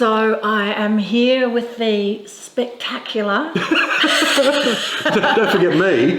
So I am here with the spectacular... Don't forget me.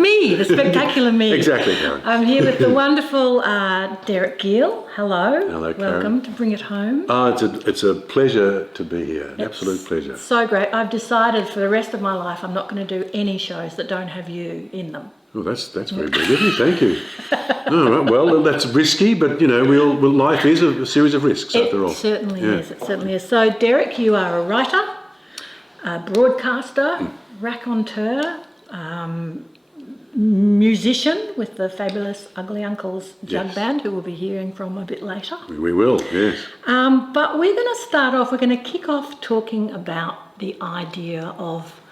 Me, the spectacular me. Exactly, Karen. I'm here with the wonderful GUILLE. Hello. Hello, Karen. Welcome to Bring It Home. Oh, it's a pleasure to be here, an absolute pleasure. So great. I've decided for the rest of my life I'm not going to do any shows that don't have you in them. Oh, that's very big of you. Thank you. All right, well, that's risky, but life is a series of risks after all. It certainly is. It certainly is. So, Derek, you are a writer, a broadcaster, raconteur, musician with the fabulous Ugly Uncles Jug Band, who we'll be hearing from a bit later. We will, yes. But we're going to start off. We're going to kick off talking about the idea of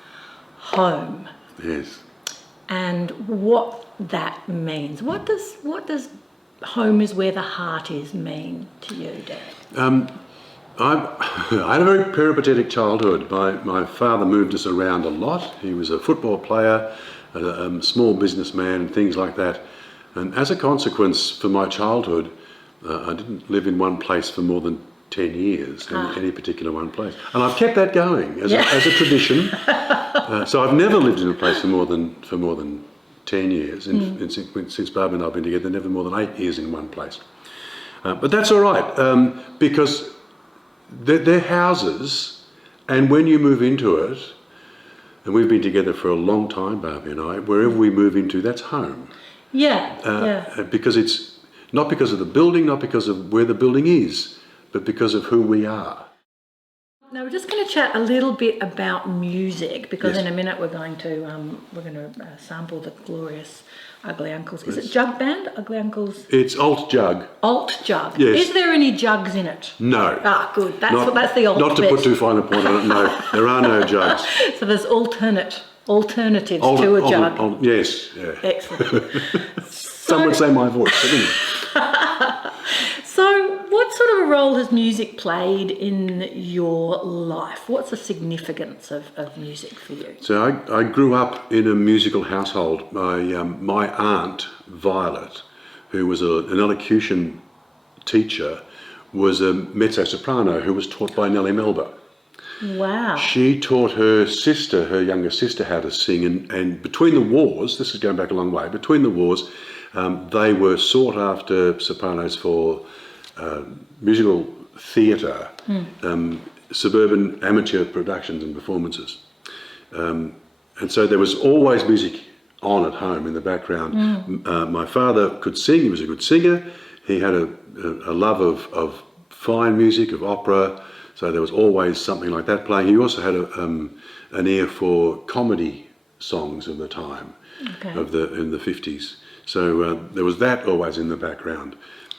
home. Yes. And what that means. What does home is where the heart is mean to you, Dad? I had a very peripatetic childhood. My father moved us around a lot. He was a football player, a small businessman, and things like that. And as a consequence, for my childhood, I didn't live in one place for more than 10 years, in any particular one place. And I've kept that going as a tradition. So I've never lived in a place for more than 10 years. Since Barbara and I have been together, never more than 8 years in one place. But that's all right, because they're houses, and when you move into it, and we've been together for a long time, Barbie and I, wherever we move into, that's home. Because it's not because of the building, not because of where the building is, but because of who we are. Now we're just going to chat a little bit about music, because in a minute we're going to sample the glorious Ugly Uncles. Is it Jug Band? Ugly Uncles? It's alt jug. Alt jug. Yes. Is there any jugs in it? No. Ah, good. That's the alt Not to bit. put too fine a point on it. No, there are no jugs. So there's alternatives to a jug. Yes. Yeah. Excellent. Some would say my voice, but anyway. So what sort of a role has music played in your life? What's the significance of music for you? So I grew up in a musical household. My aunt, Violet, who was an elocution teacher, was a mezzo-soprano who was taught by Nellie Melba. Wow. She taught her younger sister, how to sing. And between the wars, this is going back a long way, between the wars, they were sought after sopranos for musical theatre, suburban amateur productions and performances. And so there was always music on at home in the background. My father could sing, he was a good singer. He had a love of fine music, of opera, so there was always something like that playing. He also had an ear for comedy songs of the time, in the 50s. So there was that always in the background.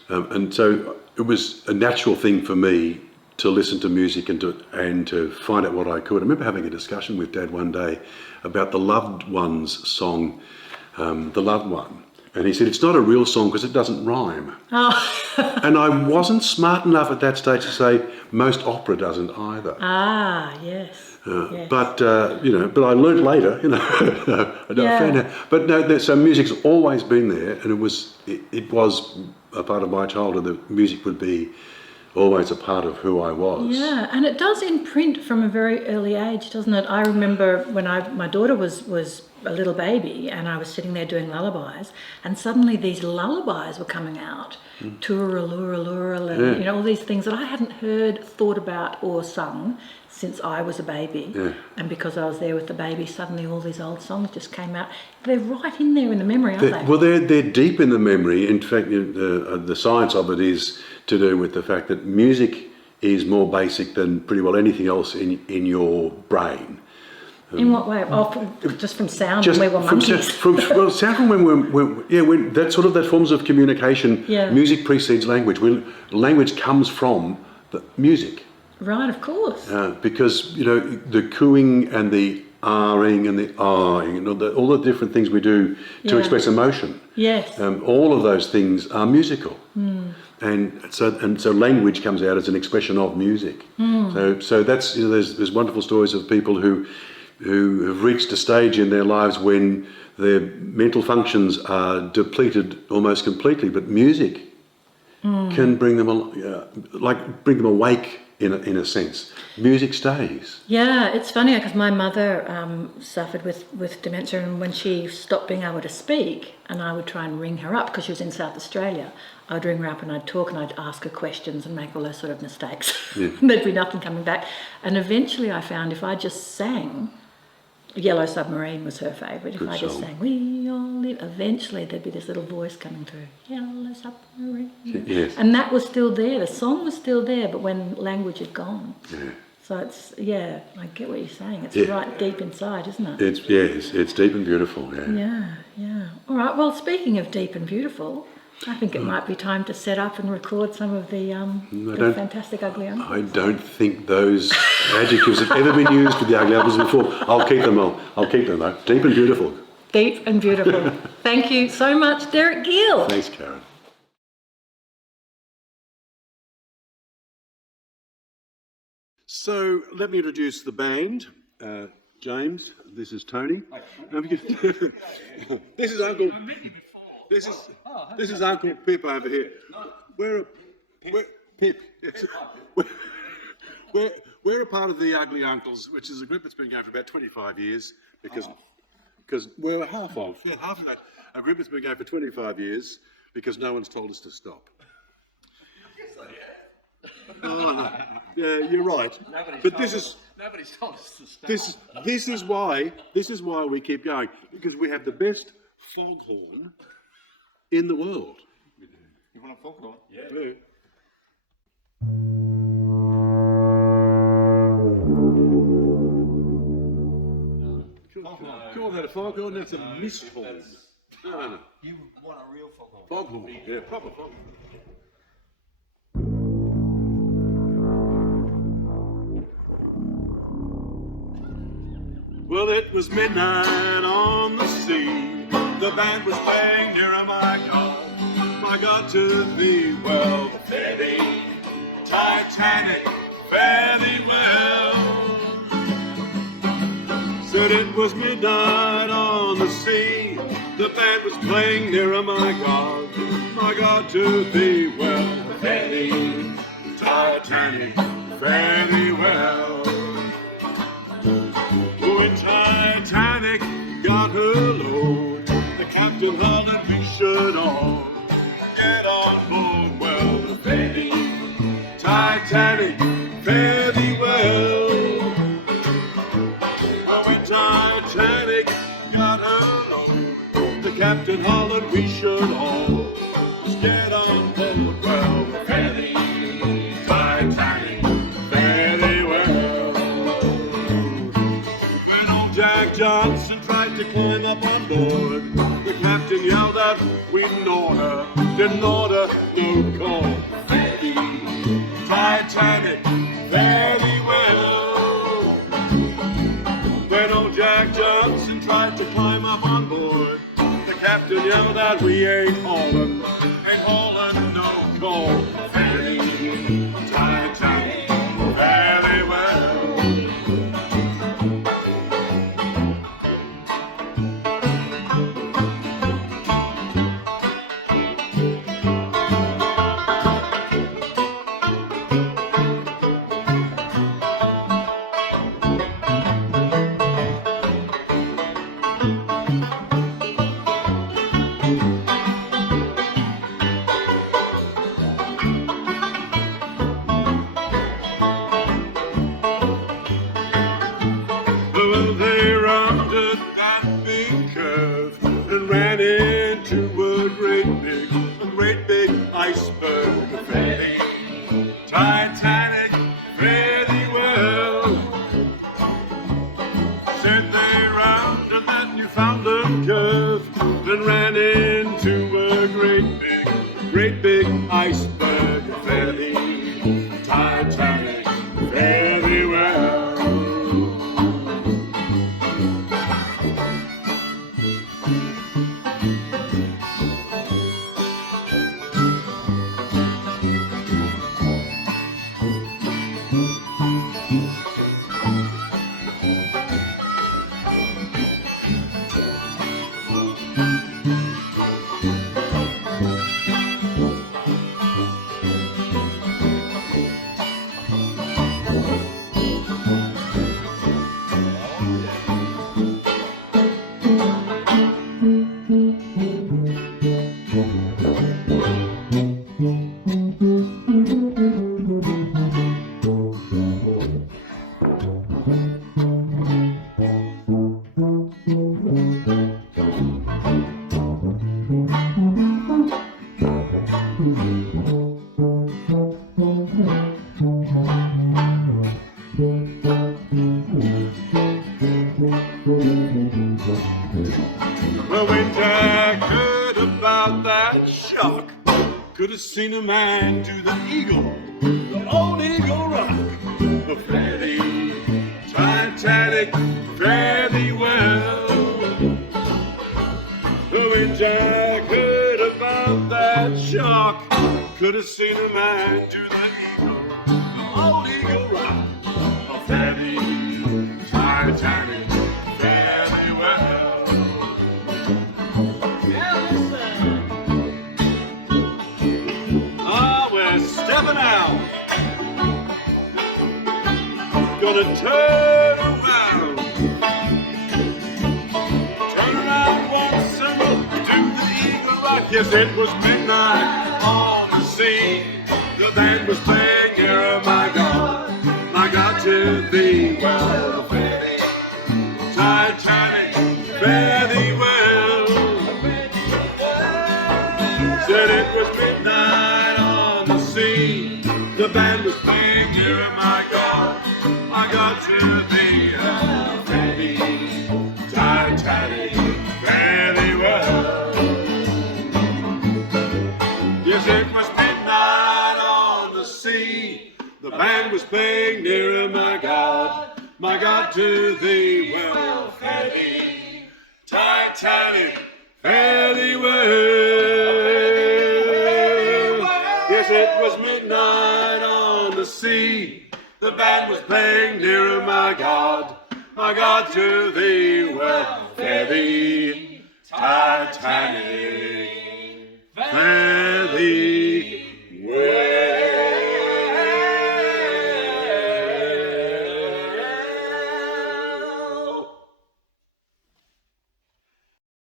And so it was a natural thing for me to listen to music and to find out what I could. I remember having a discussion with Dad one day about the Loved Ones song, The Loved One. And he said, it's not a real song because it doesn't rhyme. Oh. And I wasn't smart enough at that stage to say most opera doesn't either. Ah, yes. Yes. But I learnt later, I found out. But no, so music's always been there, and it was a part of my childhood that music would be always a part of who I was. Yeah, and it does imprint from a very early age, doesn't it? I remember when my daughter was a little baby, and I was sitting there doing lullabies, and suddenly these lullabies were coming out, Tooralura, and all these things that I hadn't heard, thought about, or sung since I was a baby. Yeah. And because I was there with the baby, suddenly all these old songs just came out. They're right in there in the memory, aren't they? Well, they're deep in the memory. In fact, the science of it is to do with the fact that music is more basic than pretty well anything else in your brain. In what way? Just from sound when we were monkeys? Sound from when that forms of communication. Yeah. Music precedes language. Language comes from the music. Right, of course. Because, the cooing and the ahhing and the ahhing, all the different things we do to express emotion. Yes. All of those things are musical. And so language comes out as an expression of music. So that's, there's wonderful stories of people who have reached a stage in their lives when their mental functions are depleted almost completely, but music can bring them awake in a sense. Music stays. Yeah, it's funny because my mother suffered with dementia, and when she stopped being able to speak, and I would try and ring her up because she was in South Australia, I'd ring her up and I'd talk and I'd ask her questions and make all those sort of mistakes. Yeah. There'd be nothing coming back. And eventually I found if I just sang, Yellow Submarine was her favourite. If Good I just song. sang, we all live, eventually there'd be this little voice coming through, Yellow Submarine. Yes. And that was still there. The song was still there, but when language had gone. Yeah. So it's, yeah, I get what you're saying. It's Yeah. right deep inside, isn't it? It's deep and beautiful. Yeah. Yeah, yeah. All right, well, speaking of deep and beautiful, I think it might be time to set up and record some of the fantastic ugly uncles. I don't think those adjectives have ever been used with the ugly apples before. I'll keep them though. Deep and beautiful. Deep and beautiful. Thank you so much, Derek Gill. Thanks, Karen. So let me introduce the band. James, this is Tony. This is Uncle. This is Uncle Pip over here. Pip. Yes. We're a part of the Ugly Uncles, which is a group that's been going for about 25 years because we're half of that. A group that's been going for 25 years because no one's told us to stop. Oh, no. Yeah, you're right. Nobody's told us to stop. This is why we keep going, because we have the best foghorn in the world. You want a foghorn? Yeah. Yeah. Call that a foghorn? That's a mist horn. No. You want a real foghorn? Foghorn, yeah, proper foghorn. Well, it was midnight on the sea. The band was playing near my God to thee. Well, the ferry, Titanic, fare thee well. Said it was midnight on the sea. The band was playing near my God to thee. Well, the ferry, Titanic, fare thee well. When Titanic got her load, the captain hauled and we should all get on board. Well, the ferry, Titanic, fare thee well. When Titanic got her load, the captain hauled and we should all get on board. Well, the ferry, Titanic, fare thee well. Jack Johnson tried to climb up on board. The captain yelled out, we didn't order, no call. Ferry, Titanic, fare thee well. When old Jack Johnson tried to climb up on board, the captain yelled out, we ain't hauling, no call. Ferry, Titanic, fare thee well. Well, they rounded that big curve and ran into a great big iceberg. Ferry, Titanic, fare thee well. Said they rounded that Newfoundland curve and ran into a great big iceberg. Ferry, Titanic, fare thee well. Well, when Jack heard about that shock, could have seen a man do the eagle, the old eagle rock. The fairly Titanic, fairly well. When Jack heard about that shock, could have seen a man do the eagle, the old eagle rock. The fairly Titanic, fairly well. We're stepping out. Gonna turn around. Turn around once and we'll do the eagle rock. Yes, it was midnight on the sea. The band was playing, oh my God, to thee. Well, fairly Titanic, fairly well. Said it was midnight on the sea. The band was playing, oh my God, to thee. Oh, fairly Titanic, fairly well. Yes, it was midnight on the sea. The band was playing nearer, my God, to thee. Well, fairly Titanic, fairly well. Yes, it was midnight on the sea. The band was playing nearer, my God, to thee. Well, fairly Titanic, fairly